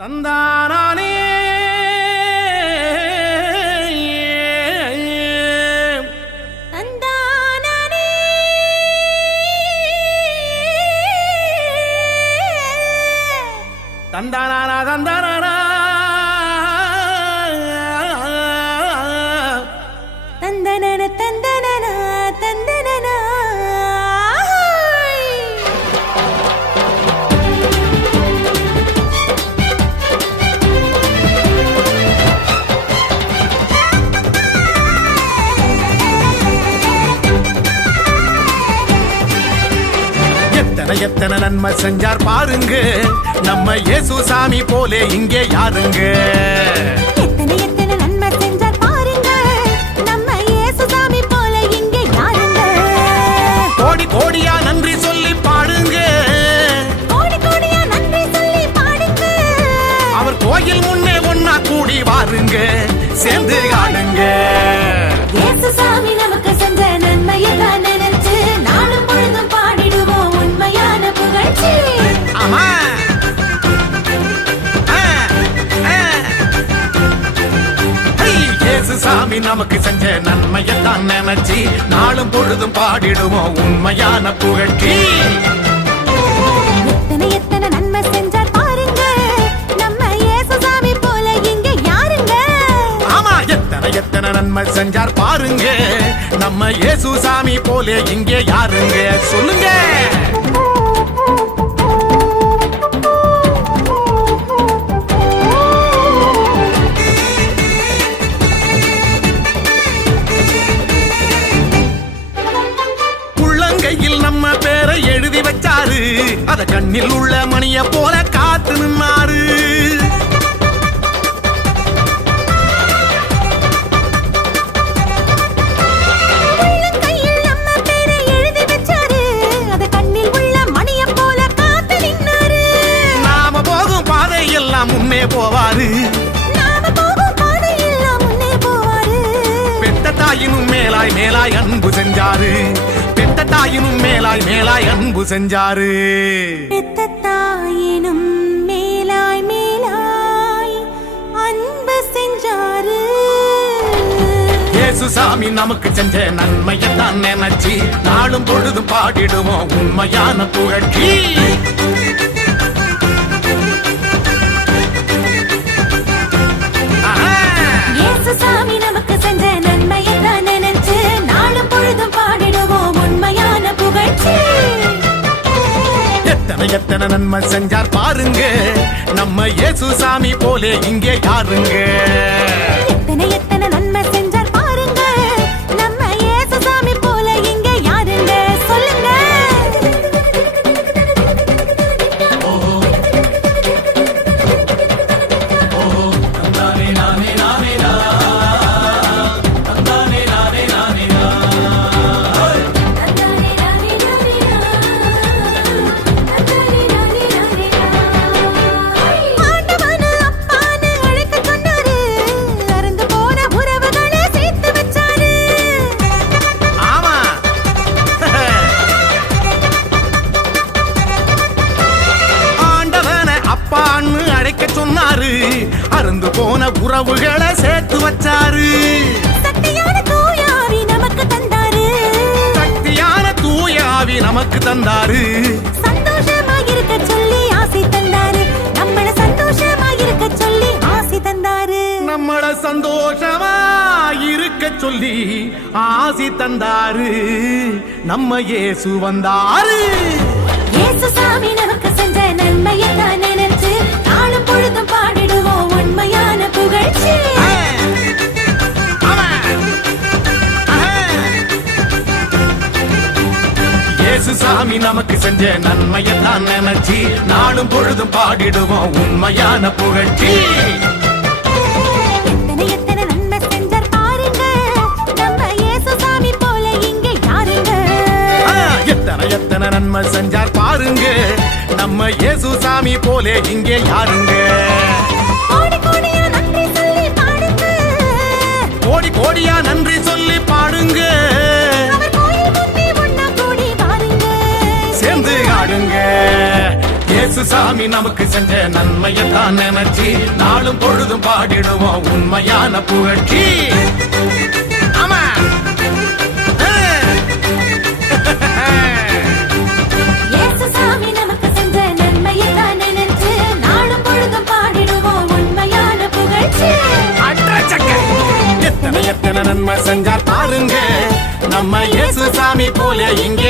தந்தானே தந்தானா தந்தானா தந்தனன தந்தனன தந்தனன எத்தனை நன்மை செஞ்சார் பாருங்க நம்ம இயேசு சாமி போலே இங்கே யாருங்க. எத்தனை நன்மை செஞ்சார் பாருங்க நம்ம இயேசு சாமி போலே இங்கே யாருங்க. கோடி கோடியா நன்றி சொல்லி பாடுங்க, கோடி கோடியா நன்றி சொல்லி பாடுங்க. அவர் கோயில் முன்னே ஒன்னா கூடி வாருங்க, சேர்ந்து ஆடுங்க. இயேசு சாமி நமக்கு செஞ்ச நன்மையை தான் நினைச்சு நாளும் பொழுதும் பாடிடுவோம் உண்மையான புகழ்ச்சி. ஆமா இயேசு சாமி நமக்கு செஞ்ச நன்மையத்தான் நினைச்சு நாளும் பொழுதும் பாடிடுவோம் உண்மையான புகழ்ச்சி. எத்தனை நன்மை செஞ்சார் பாருங்க நம்ம இயேசு சாமி போல இங்க யாருங்க. ஆமா எத்தனை நன்மை செஞ்சார் பாருங்க நம்ம இயேசு சாமி போலே இங்கே யாருங்க. சொல்லுங்க. கையில் நம்ம பேரை எழுதி வச்சாரு, அத கண்ணில் உள்ள மணிய போல காத்து நின்னாரு. நாம போகும் பாதை எல்லாம் முன்னே போவாரு, பெத்த தாயினும் மேலாய் மேலாய் அன்பு செஞ்சாரு, பெத்த தாயினும் மேலாய் மேலாய் அன்பு செஞ்சாரு. பெத்த தாயினும் மேலாய் மேலாய் அன்பு செஞ்சாரு. இயேசு சாமி நமக்கு செஞ்ச நன்மையத்தான் நினைச்சு நாளும் பொழுதும் பாடிடுவோம் உண்மையான புகழ்ச்சி. இயேசு சாமி நமக்கு செஞ்ச நன்மையத்தான் நினைச்சு நாளும் பொழுதும் பாடிடுவோம் உண்மையான புகழ்ச்சி. எத்தனை நன்மை செஞ்சார் பாருங்க நம்ம இயேசு சாமி போலே இங்கே யாருங்க. எத்தனை நன்மை செஞ்சார் பாருங்க நம்ம இயேசு சாமி போல இங்க யாருங்க. சொல்லுங்க. சொன்னாரு, அருந்து போன உறவுகளை சேர்த்து வச்சாரு. சக்தியான தூயாவி நமக்கு தந்தாரு, சக்தியான தூயாவி நமக்கு தந்தாரு. சந்தோஷமாயிருக்க சொல்லி ஆசை தந்தாரு, நம்மள சந்தோஷமாயிருக்க சொல்லி ஆசை தந்தாரு. நம்மள சந்தோஷமா இருக்க சொல்லி ஆசி தந்தாரு. நம்ம இயேசு வந்தாரு. இயேசு சாமி நமக்கு செஞ்ச நன்மையை தான் நினைச்சு நாளும் பொழுதும் பாடிடுவோம் உண்மையான புகழ்ச்சி. இயேசு சாமி நமக்கு செஞ்ச நன்மையத்தான் நினைச்சு நாளும் பொழுதும் பாடிடுவோம் உண்மையான புகழ்ச்சி. எத்தனை நன்மை செஞ்சார் பாருங்க நம்ம இயேசு சாமி போல இங்க யாருங்க. எத்தனை நன்மை செஞ்சார் பாருங்க நம்ம இயேசு சாமி போலே இங்கே யாருங்க. கோடி கோடியா நன்றி சொல்லி பாடுங்க, கோடி கோடியா நன்றி சொல்லி பாடுங்க. அவர் கோயில் முன்னே ஒன்னா கூடி வாருங்க, சேர்ந்து ஆடுங்க. இயேசு இயேசு சாமி நமக்கு செஞ்ச நன்மையத்தான் நினைச்சு நாளும் பொழுதும் பாடிடுவோம் உண்மையான புகழ்ச்சி. ஆமா. இயேசு சாமி நமக்கு செஞ்ச நன்மையைத்தான் நினைச்சு நாளும் பொழுதும் பாடிடுவோம் உண்மையான புகழ்ச்சி. எத்தனை எத்தனை நன்மை செஞ்சார் பாருங்க, நம்ம இயேசு சாமி போல இங்கே